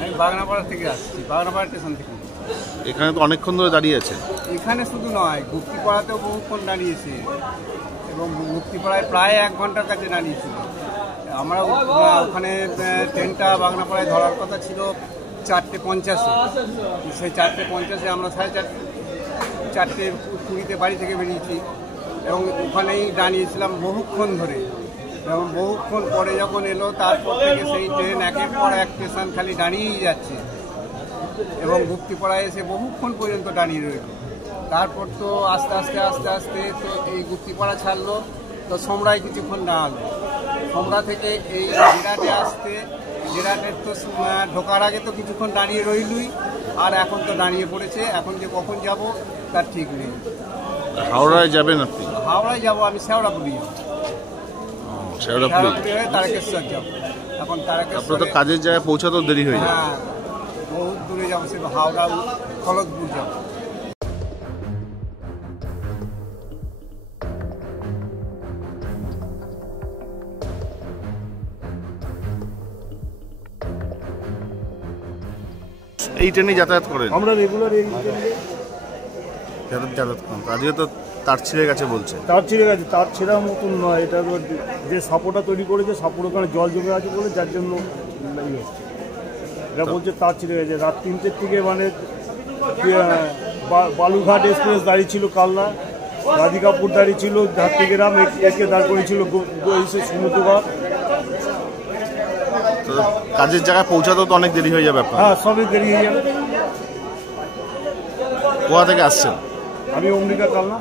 আমি বাগনাপাড়া থেকে আসছি, বাগনাপাড়া স্টেশন থেকে। এখানে তো অনেকক্ষণ ধরে দাঁড়িয়ে আছে। এখানে শুধু নয়, গুপ্তিপাড়াতেও বহুক্ষণ দাঁড়িয়েছে এবং গুপ্তিপাড়ায় প্রায় 1 ঘন্টার কাছে দাঁড়িয়েছিল। আমরা ওখানে ট্রেনটা বাগনাপাড়ায় ধরার কথা ছিল 4:50-এ। সেই 4:50-এ আমরা 4:20 বাড়ি থেকে বেরিয়েছি এবং ওখানেই দাঁড়িয়েছিলাম বহুক্ষণ ধরে। এবং বহুক্ষণ পরে যখন এলো, তারপর থেকে সেই ট্রেন একের পর এক স্টেশন খালি দাঁড়িয়েই যাচ্ছে এবং গুপ্তিপাড়ায় এসে বহুক্ষণ পর্যন্ত দাঁড়িয়ে রইল। তারপর তো আস্তে আস্তে তো এই গুপ্তিপাড়া ছাড়লো, তো সোমরায় কিছুক্ষণ দাঁড়ালো। সোমরা থেকে এই জেরাটে আসতে, জেরাটের তো ঢোকার আগে তো কিছুক্ষণ দাঁড়িয়ে রইলই, আর এখন তো দাঁড়িয়ে পড়েছে। এখন যে কখন যাব তার ঠিক নেই। হাওড়ায় যাবেন আপনি? হাওড়ায় যাব, আমি শেওড়াপুরি যাব। শেওড়াপুরি হয়ে তারকেশ্বর যাব। এখন তারকেশ্বর তো কাজের জায়গায় পৌঁছাতেও দেরি হয়ে যায়। হ্যাঁ, বহুত দূরে যাবো, সে হাওড়া খলতপুর যাব। এই ট্রেনে যাতায়াত করেন? আমরা রেগুলার এই ট্রেনে যাতায়াত করেন। আজকে তো তার ছিঁড়ে গেছে বলছে। তার ছিঁড়ে গেছে, তার ছেঁড়ার মতন নয়, এটা যে সাপোটা তৈরি করেছে, সাপোর ওখানে জল জমে আছে বলে যার জন্য এটা বলছে তার ছিঁড়ে গেছে। রাত 3টের থেকে মানে বালুঘাট এক্সপ্রেস দাঁড়িয়ে ছিল, কালনা রাধিকাপুর দাঁড়িয়ে ছিল, ঝাড়গ্রাম একে দাঁড় করেছিল সমুদ্রঘাট। কাজের জায়গায় পৌঁছাতেও তো অনেক দেরি হয়ে যাবে আপনার? হ্যাঁ, সবই দেরি হয়ে যাবে। কোথা থেকে আসছেন? আমি অম্বিকা, কালনা।